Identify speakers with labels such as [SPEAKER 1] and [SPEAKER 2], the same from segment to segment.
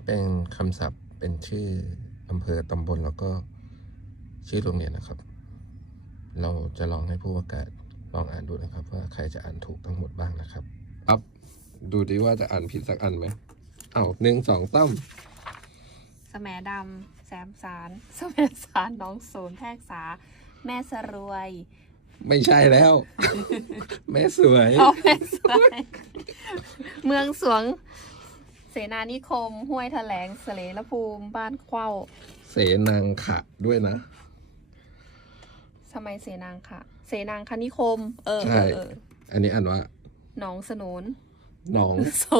[SPEAKER 1] เป็นคำศัพท์เป็นชื่ออำเภอตำบลแล้วก็ชื่อโรงเรียนนะครับ เราจะลองให้ผู้ประกาศลองอ่านดูนะครับว่าใครจะอ่านถูกทั้งหมดบ้างนะครับครับดูดิว่าจะอ่านผิดสักอันไหม1 2 ตั้ม
[SPEAKER 2] สแหมดำแซมสารสแหมสารน้องศูนย์แพรกษาแม่สรวย
[SPEAKER 1] ไม่ใช่แล้ว แม่สวย
[SPEAKER 2] แม่สวยเมืองสวงเสนานิคมห้วยแถลงเสลภูมิบ้านเข้า
[SPEAKER 1] เสนางขะด้วยนะ
[SPEAKER 2] ทำไมเสนางค่ะเสนางคณิคม
[SPEAKER 1] ใช่อันนี้อ่านว่า
[SPEAKER 2] หนองสนุน
[SPEAKER 1] หนอง
[SPEAKER 2] โส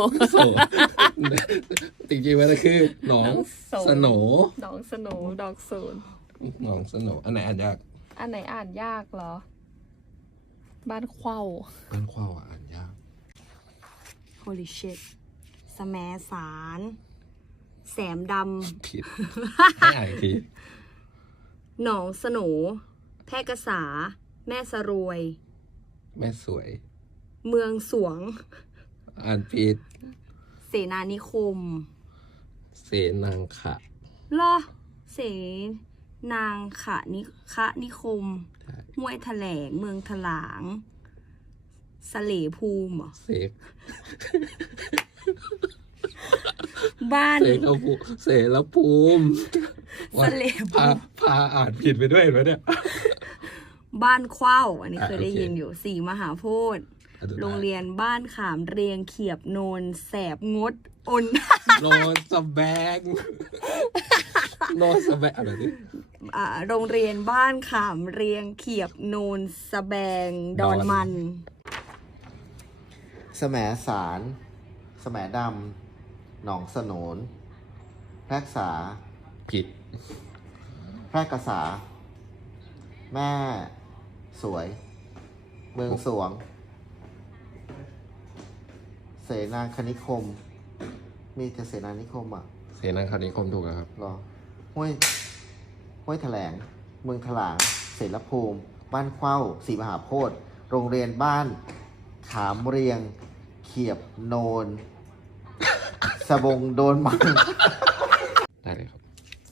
[SPEAKER 1] จริงๆมันคือหนองสโหน
[SPEAKER 2] หนองสโหนดอกศูนย์
[SPEAKER 1] หนองสโหนอันไหนอ่านยาก
[SPEAKER 2] อันไหนอ่านยากเหรอบ้านเข้า
[SPEAKER 1] อ่านยาก
[SPEAKER 3] Holy shit สแมสารแสมด
[SPEAKER 1] ำผิดให้อ่านที
[SPEAKER 3] หนองสโหนแพร่กษาแม่สรวย
[SPEAKER 1] แม่สวย
[SPEAKER 3] เมืองสวง
[SPEAKER 1] อ่านผิด
[SPEAKER 3] เสนานิคม
[SPEAKER 1] เสนางขะ
[SPEAKER 3] เหรอเสนางขะนิคมห้วยแถลงเมืองถลางสะเหลภูมิเหรอ
[SPEAKER 1] เสก
[SPEAKER 3] บ้าน
[SPEAKER 1] เสรภูมิ
[SPEAKER 3] สะเหลภูมิ
[SPEAKER 1] พาอ่านผิดไปด้วยเหรอเนี่ย
[SPEAKER 3] บ้านเข้าอันนี้เคยได้ยินอยู่ศรีมหาโพธิ์โรงเรียนบ้านขามเรียงเขียบโนนแสบงดอน
[SPEAKER 1] โนนสแบงโนนสแบงอะไรนี่
[SPEAKER 3] โรงเรียนบ้านขามเรียงเขียบโนนสแบงดอนมัน
[SPEAKER 4] สแหมสารสแหมดำหนองสโหนแพรกษา
[SPEAKER 1] ผิด
[SPEAKER 4] แพร่กษาแม่สวยเมืองสวงเสนาคณิคมมีแต่เสนานิคมอ่ะ
[SPEAKER 1] เสนาคณิคมถูกครับ
[SPEAKER 4] หรอห้วยแถลงเมืองถลางเสรภูมิบ้านเข้าศรีมหาโพธิ์โรงเรียนบ้านขามเรียงเขียบโนนสบงโดนมัง
[SPEAKER 1] ได้เลยครับ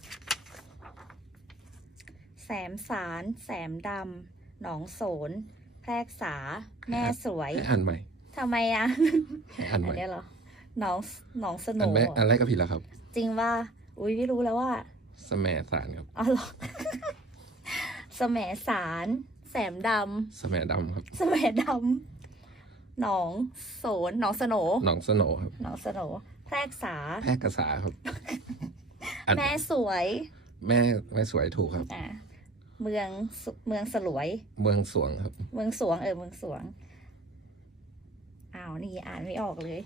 [SPEAKER 3] แสมสารแสมดำหนองโสนแพรกษาแม่สวย
[SPEAKER 1] อ่านใหม่
[SPEAKER 3] ทำไมอ่ะ
[SPEAKER 1] อ่านใหม่
[SPEAKER 3] เหรอหนองสโหน
[SPEAKER 1] อันแรกก็ผิดแล้วครับ
[SPEAKER 3] จริงว่าอุ้ยไม่รู้แล้วว่า
[SPEAKER 1] สแหมสารครับ
[SPEAKER 3] อ๋อเหรอสแหมสารแสมด
[SPEAKER 1] ำสแหมดำครับ
[SPEAKER 3] สแหมดำหนองโสนหนองสโหน
[SPEAKER 1] ครับ
[SPEAKER 3] หนองสโหนแพรกษา
[SPEAKER 1] ครับ
[SPEAKER 3] แม่สวย
[SPEAKER 1] แม่สวยถูกครับ
[SPEAKER 3] เมืองสลวย
[SPEAKER 1] เมืองสวงครับ
[SPEAKER 3] เมืองสวงเมืองสวงอ้าวนี่อ่านไม่ออกเลย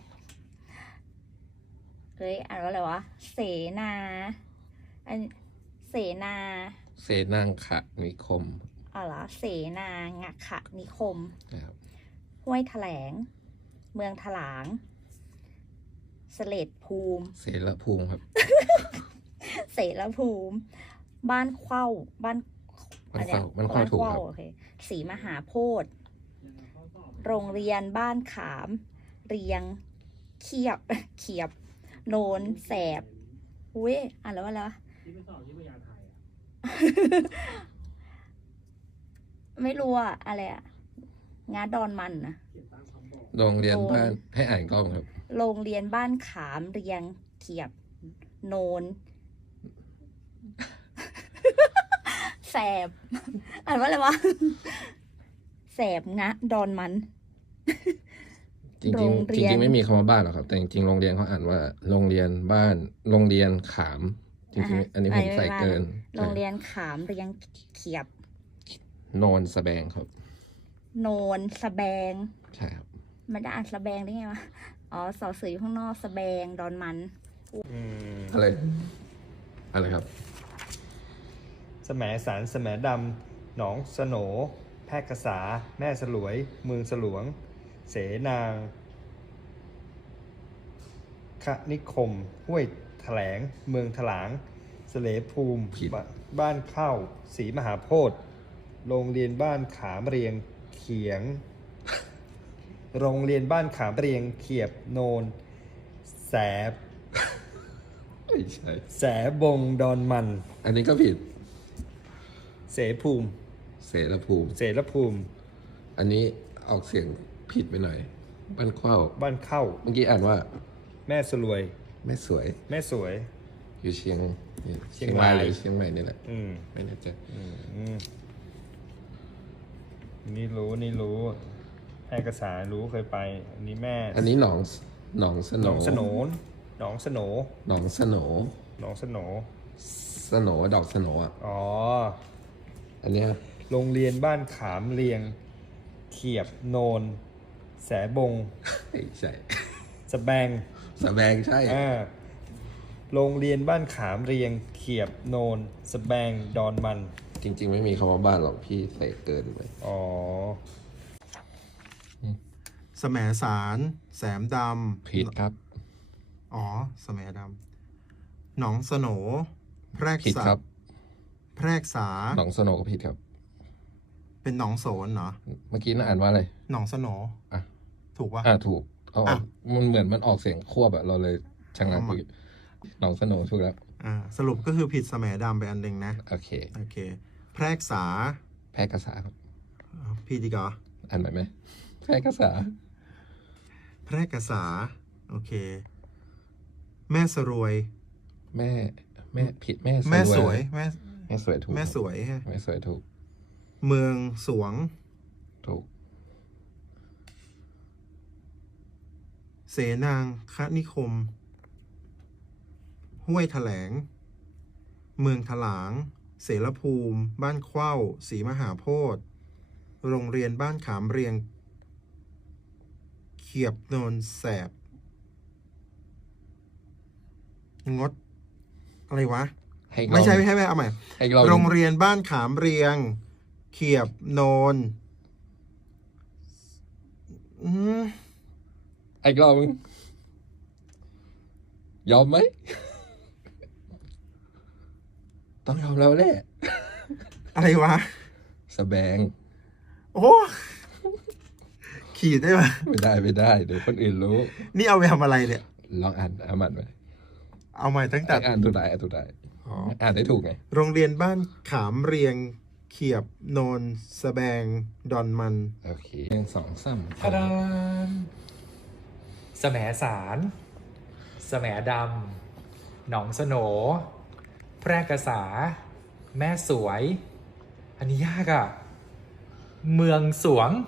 [SPEAKER 3] อ่านว่าอะไรวะเสนาเส
[SPEAKER 1] นางขะนิคม
[SPEAKER 3] อ๋อเหรอเสนางขะนิคม
[SPEAKER 1] ครับ
[SPEAKER 3] ห้วยแถลงเมืองถลางเสลดภูมิ
[SPEAKER 1] เสรภูมิครับ
[SPEAKER 3] เสรภูมิบ้านเข้า
[SPEAKER 1] ถูกครับ
[SPEAKER 3] ศรีมหาโพธิ์โรงเรียนบ้านขามเรียงเขียบโนนแสบอุ้ยอ่านแล้วว่าอะไรไม่รู้อะอะไรอะงาดอนมันนะ
[SPEAKER 1] โรงเรียนบ้านให้อ่านกล้องครับ
[SPEAKER 3] โรงเรียนบ้านขามเรียงเขียบโนนแสบอ่านว่าอะไรวะแสบงะดอนมัน
[SPEAKER 1] จริงไม่มีคำว่าบ้านหรอกครับแต่จริงโรงเรียนเขาอ่านว่าโรงเรียนบ้านโรงเรียนขามจริงๆอันนี้ผมใส่เกิน
[SPEAKER 3] โรงเรียนขามเรียงเขียบ
[SPEAKER 1] โนนสแบงครับ
[SPEAKER 3] โนนสแบง
[SPEAKER 1] ใช่ครับ
[SPEAKER 3] มันจะอ่านสแบงได้ไงวะอ๋อสอเสืออยู่ข้างนอกสแบงดอนมัน
[SPEAKER 1] อะไรครับ
[SPEAKER 5] สแหมสารแสมดำหนองสโหนแพร่กษาแม่สลวยเมืองสลวงเสนางคณิคมห้วยแถลงเมืองถลางเสลภูมิบ้านเข้าศรีมหาโพธิ์โรงเรียนบ้านขามเรียงเขียบโนนแสบ
[SPEAKER 1] ไม่ใช่
[SPEAKER 5] แสบงดอนมัน
[SPEAKER 1] อันนี้ก็ผิด
[SPEAKER 5] เสภูมิ
[SPEAKER 1] เสรภูมิ
[SPEAKER 5] เสรภูมิ
[SPEAKER 1] อันนี้ออกเสียงผิดไปหน่อย บ้านเข้า
[SPEAKER 5] บ้านเข้า
[SPEAKER 1] เมื่อกี้อ่านว่า
[SPEAKER 5] แม่สรวย
[SPEAKER 1] แม่สวย
[SPEAKER 5] แม่สวย
[SPEAKER 1] อยู่เชียง
[SPEAKER 5] เชียงราย
[SPEAKER 1] หรือเชียงใหม่นี่แหละ
[SPEAKER 5] อืม
[SPEAKER 1] ไม่แน่ใจ
[SPEAKER 5] นี่รู้แม่กษารู้เคยไป อันนี้แม่
[SPEAKER 1] อันนี้หนองส
[SPEAKER 5] ห
[SPEAKER 1] โห
[SPEAKER 5] น
[SPEAKER 1] น
[SPEAKER 5] องสโหนหนองสโหน
[SPEAKER 1] หนองสโหน
[SPEAKER 5] หนองสโหน
[SPEAKER 1] สโหนดอกสโหนอ่ะ
[SPEAKER 5] อ๋อ
[SPEAKER 1] อันเนี้ย
[SPEAKER 5] โรงเรียนบ้านขามเรียง เขียบโนน แสบง
[SPEAKER 1] ไม่ใช่
[SPEAKER 5] สแบง
[SPEAKER 1] สแบงใช่
[SPEAKER 5] โรงเรียนบ้านขามเรียง เขียบโนน สแบงดอนมัน
[SPEAKER 1] จริง ๆ ไม่มีคำว่าบ้านหรอกพี่ใส่เกินไป
[SPEAKER 5] อ๋อ
[SPEAKER 6] แสมสารแสมดำ
[SPEAKER 1] ผิดครับ
[SPEAKER 6] อ๋อแสมดำหนองสโหนแพรก
[SPEAKER 1] ผิด
[SPEAKER 6] ษา
[SPEAKER 1] ครับ
[SPEAKER 6] แพรกษา
[SPEAKER 1] หนองสโหนก็ผิดครับ
[SPEAKER 6] เป็นหนองโสนเหรอ
[SPEAKER 1] เมื่อกี้น่าอ่านว่าอะไร
[SPEAKER 6] หนองสโหน
[SPEAKER 1] อ่ะ
[SPEAKER 6] ถูกปะ
[SPEAKER 1] ถูกเอา
[SPEAKER 6] อ่ะ
[SPEAKER 1] มันเหมือนมันออกเสียงควบอะเราเลยช่างนักไปหนองสโหนถูกแล้ว
[SPEAKER 6] สรุปก็คือผิดแสมดำไปอันหนึ่งนะ
[SPEAKER 1] โอเค
[SPEAKER 6] โอเค แพรกษา
[SPEAKER 1] แพร่กษาครับ
[SPEAKER 6] พี่ดีกว่า
[SPEAKER 1] อ่านใหม่ไหมแพร่กษา
[SPEAKER 6] แพรกษาโอเค แม่สรวย
[SPEAKER 1] แม่ผิดแม่
[SPEAKER 6] แม่สวยแม่
[SPEAKER 1] แม่สวยถูก
[SPEAKER 6] แม่สวยฮะ
[SPEAKER 1] แม่สวยถูก
[SPEAKER 6] เมืองสวง
[SPEAKER 1] ถูก
[SPEAKER 6] เสนางคะนิคม ห้วยแถลง เมืองถลาง เสรภูมิ บ้านเข้าศรีมหาโพธิ์โรงเรียนบ้านขามเรียง เขียบโนนแสบ งด อะไรวะ
[SPEAKER 1] ให้อีกรอบ
[SPEAKER 6] ไม่ใช่เอาใหม่
[SPEAKER 1] ให้อีกรอบ
[SPEAKER 6] โรงเรียนบ้านขามเรียง เขียบโนน
[SPEAKER 1] ให้อีกรอบมึงยอมไหม ต้องยอมแล้วแหละ
[SPEAKER 6] อะไรวะ
[SPEAKER 1] สแบง
[SPEAKER 6] โอ้ ขีดได้ปะ
[SPEAKER 1] ไม่ได้เดี๋ยวคนอื่นรู้
[SPEAKER 6] นี่เอาไปทำอะไรเนี่ย
[SPEAKER 1] ลองอ่านอ่านมันไหม
[SPEAKER 6] เอาใหม่ตั้งแต่
[SPEAKER 1] อ่านตัวได้อ่านได้ถูกไง
[SPEAKER 6] โรงเรียนบ้านขามเรียง เขียบโนนสแบงดอนมัน
[SPEAKER 1] โอเคเรื่องสองซ้
[SPEAKER 7] ทะดานแสมสารแสมดำ หนองสโหนแพร่กษา แม่สวย อันนี้ยากอะเมืองสวง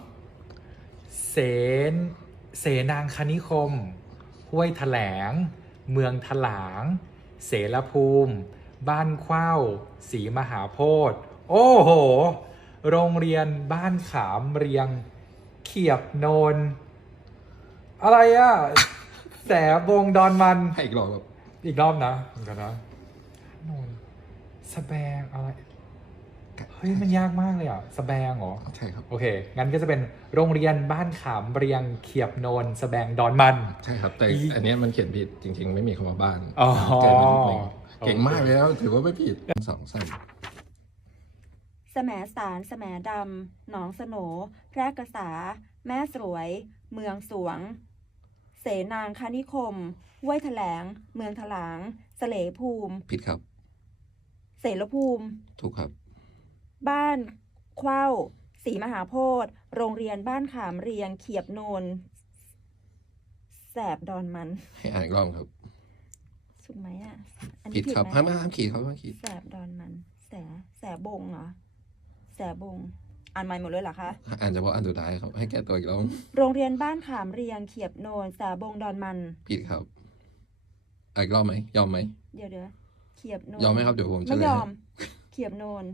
[SPEAKER 7] เสนางคณิคม ห้วยแถลง เมืองถลาง เสรภูมิ บ้านเข้าศรีมหาโพธิ์โอ้โห โรงเรียนบ้านขามเรียง เขียบโนน อะไรอะแสบงดอนมัน
[SPEAKER 1] ำให้อีกรอบแบบ
[SPEAKER 7] อีกรอบนะเหมือนกันนะโนนสแบงอะไร เฮ้ย มันยากมากเลยอ่ะ สแบงเหรอ
[SPEAKER 1] ใช่ครับ
[SPEAKER 7] โอเค งั้นก็จะเป็นโรงเรียนบ้านขามเรียง เขียบโนน สแบงดอนมัน
[SPEAKER 1] ใช่ครับ แต่อันเนี้ยมันเขียนผิดจริง ๆ ไม่มีคำว่าบ้าน
[SPEAKER 7] อ๋อ
[SPEAKER 1] เกินมานิดนึงเก่งมากเลยแล้วถือว่าไม่ผิดสองซ้
[SPEAKER 3] แสมสารแสมดำ หนองสโหนแพร่กษา แม่สวย เมืองสวง เสนางคณิคม ห้วยแถลง เมืองถลาง เสลภูมิ
[SPEAKER 1] ำผิดครับ
[SPEAKER 3] เสรภูมิ
[SPEAKER 1] ถูกครับ
[SPEAKER 3] บ้านเข้าศรีมหาโพธิ์โรงเรียนบ้านขามเรียง เขียบโนน แสบดอนมัน
[SPEAKER 1] ให้อ่านอีกรอบครับ
[SPEAKER 3] ถูกไหมอ่ะ อัน
[SPEAKER 1] ผิ
[SPEAKER 3] นี้
[SPEAKER 1] ดครับ
[SPEAKER 3] ไหม
[SPEAKER 1] ห้ามขีดครับห้ามขีด
[SPEAKER 3] แสบดอนมัน แสบงเหรอ แสบง อ่านใหม่หมดเลยเหรอคะ
[SPEAKER 1] อ่านเฉพาะอันสุดท้ายครับ ให้แก้ตัวอีกรอบ
[SPEAKER 3] โรงเรียนบ้านขามเรียง เขียบโนน แสบงดอนมัน
[SPEAKER 1] ผิดครับอ่านอีกรอบไหมยอมไหม
[SPEAKER 3] เดี๋ยวเขียบโนน
[SPEAKER 1] ยอมไหมครับเดี๋ยวผมเฉ
[SPEAKER 3] ไม่
[SPEAKER 1] ล
[SPEAKER 3] ย
[SPEAKER 1] ย
[SPEAKER 3] อม เขียบโนน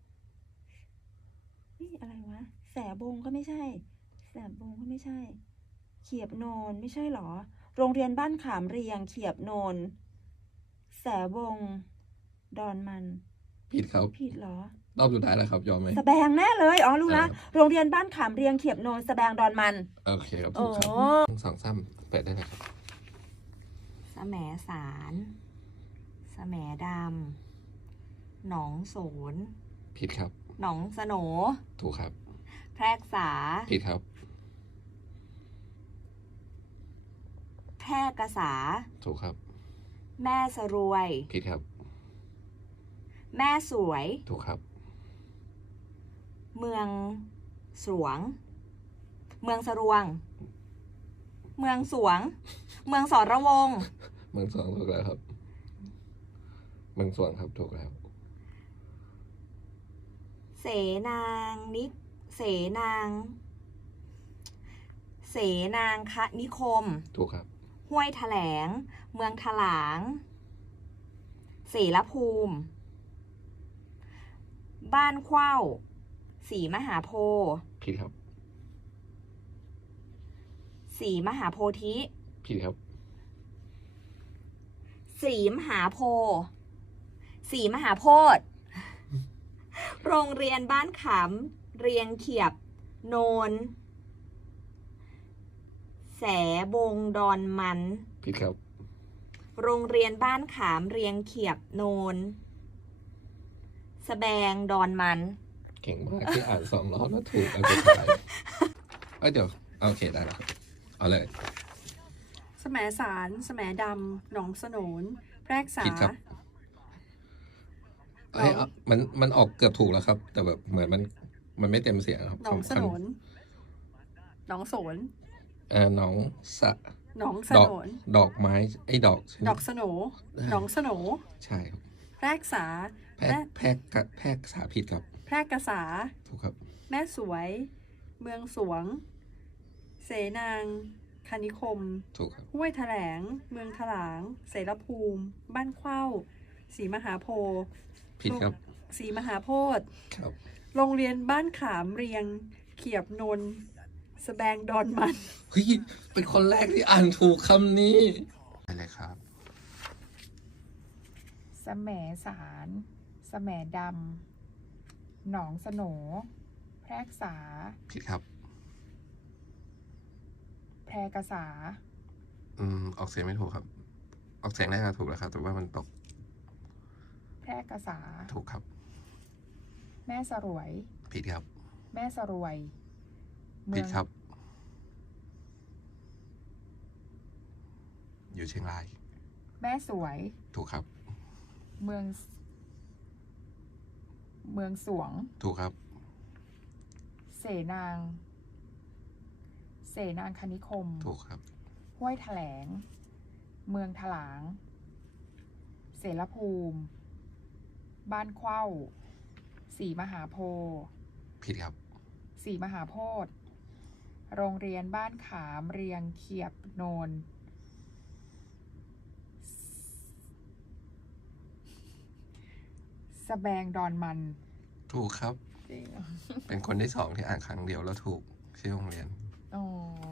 [SPEAKER 3] นี่อะไรวะ แสบงก็ไม่ใช่ แสบงก็ไม่ใช่ เขียบโนนไม่ใช่หรอ โรงเรียนบ้านขามเรียง เขียบโนน แสบงดอนมัน
[SPEAKER 1] ผิดครับ
[SPEAKER 3] ผิดเหรอ
[SPEAKER 1] รอบสุดท้ายแล้วครับ ยอมไหม
[SPEAKER 3] สแบงแน่เลย อ๋อ รู้ละ
[SPEAKER 1] ครับ
[SPEAKER 3] โรงเรียนบ้านขามเรียง เขียบโนน สแบงดอนมัน
[SPEAKER 1] โอเคครับถูกครับ
[SPEAKER 3] โอ้
[SPEAKER 1] สองซ้ำเปิดได้เลยครับ
[SPEAKER 8] แสมสารแสมดำ หนองโสน
[SPEAKER 1] ผิดครับ
[SPEAKER 8] หนองสโหน
[SPEAKER 1] ถูกครับ
[SPEAKER 8] แพรกษา
[SPEAKER 1] ผิดครับ
[SPEAKER 8] แพร่กษา
[SPEAKER 1] ถูกครับ
[SPEAKER 8] แม่สรวย
[SPEAKER 1] ผิดครับ
[SPEAKER 8] แม่สวย
[SPEAKER 1] ถูกครับ
[SPEAKER 8] เมืองสวง เมืองสรวง เมืองสวง เมืองสรวงศ์
[SPEAKER 1] เมืองสวงถูกแล้วครับ เมืองสวงครับถูกแล้ว
[SPEAKER 8] เสนางนิเสนาง เสนางคะนิคม
[SPEAKER 1] ถูกครับ
[SPEAKER 8] ห้วยแถลง เมืองถลาง เสรภูมิ บ้านเข้าศรีมหาโพธิ์
[SPEAKER 1] ผิดครับ
[SPEAKER 8] ศรีมหาโพธิ
[SPEAKER 1] ผิดครับ
[SPEAKER 8] ศรีมหาโพธิ์ศรีมหาโพธิ์ โรงเรียนบ้านขามเรียงเขียบ โนน แสบงดอนมัน
[SPEAKER 1] ผิดครับ
[SPEAKER 8] โรงเรียนบ้านขามเรียงเขียบ โนน สแบงดอนมัน
[SPEAKER 1] เก่งมากที่อ่านสองรอบแล้วถูกอันสุดท้ายเดี๋ยวโอเคได้แล้วครับ เอาเลย
[SPEAKER 9] แสมสาร แสมดำ หนองสนน แพรกษา
[SPEAKER 1] ผิดครับ มันออกเกือบถูกแล้วครับ แต่แบบเหมือนมันไม่เต็มเสียงครับ
[SPEAKER 9] หนองสนน หนองโสน
[SPEAKER 1] หนองสะ
[SPEAKER 9] หนองส
[SPEAKER 1] ดอก
[SPEAKER 9] นน
[SPEAKER 1] ดอกไม้ไอ้ดอกใช่ไหม
[SPEAKER 9] ดอกสโหนหนองสโหน
[SPEAKER 1] ใช่ครับ
[SPEAKER 9] แพรกษา
[SPEAKER 1] แพร่สาผิดครับ
[SPEAKER 9] แพรกกษา
[SPEAKER 1] ถูกครับ
[SPEAKER 9] แม่สวย เมืองสวง เสนางคณิคม
[SPEAKER 1] ถูกครับ
[SPEAKER 9] ห้วยแถลง เมืองถลาง เสรภูมิ บ้านเข้าศรีมหาโพธิ์
[SPEAKER 1] ผิดครับ
[SPEAKER 9] ศรีมหาโพธิ์
[SPEAKER 1] ครับ
[SPEAKER 9] โรงเรียนบ้านขามเรียง เขียบนนท์สแบงดอนมัน
[SPEAKER 1] เฮ้ย เป็นคนแรกที่อ่านถูกคำนี้ได้เลยครับ
[SPEAKER 10] แสมสารแสมดำ หนองสโหนแพรกษา
[SPEAKER 1] ผิดครับ
[SPEAKER 10] แพรกษา
[SPEAKER 1] ออกเสียงไม่ถูกครับ ออกเสียงได้ก็ถูกแล้วครับ แต่ว่ามันตก
[SPEAKER 10] แพรกษา
[SPEAKER 1] ถูกครับ
[SPEAKER 10] แม่สรวย
[SPEAKER 1] ผิดครับ
[SPEAKER 10] แม่สรวย
[SPEAKER 1] ผิดครับ อยู่เชียงราย
[SPEAKER 10] แม่สวย
[SPEAKER 1] ถูกครับ
[SPEAKER 10] เมืองสวง
[SPEAKER 1] ถูกครับ
[SPEAKER 10] เสนางคณิคม
[SPEAKER 1] ถูกครับ
[SPEAKER 10] ห้วยแถลง เมืองถลาง เสรภูมิ บ้านเข้าศรีมหาโพธิ์
[SPEAKER 1] ผิดครับ
[SPEAKER 10] ศรีมหาโพธิ์โรงเรียนบ้านขามเรียงเขียบโนน สแบงดอนมัน
[SPEAKER 1] ถูกครับ
[SPEAKER 10] จริงเหรอ
[SPEAKER 1] เป็นคนที่สองที่อ่านครั้งเดียวแล้วถูกชื่อโรงเรียน
[SPEAKER 10] อ๋อ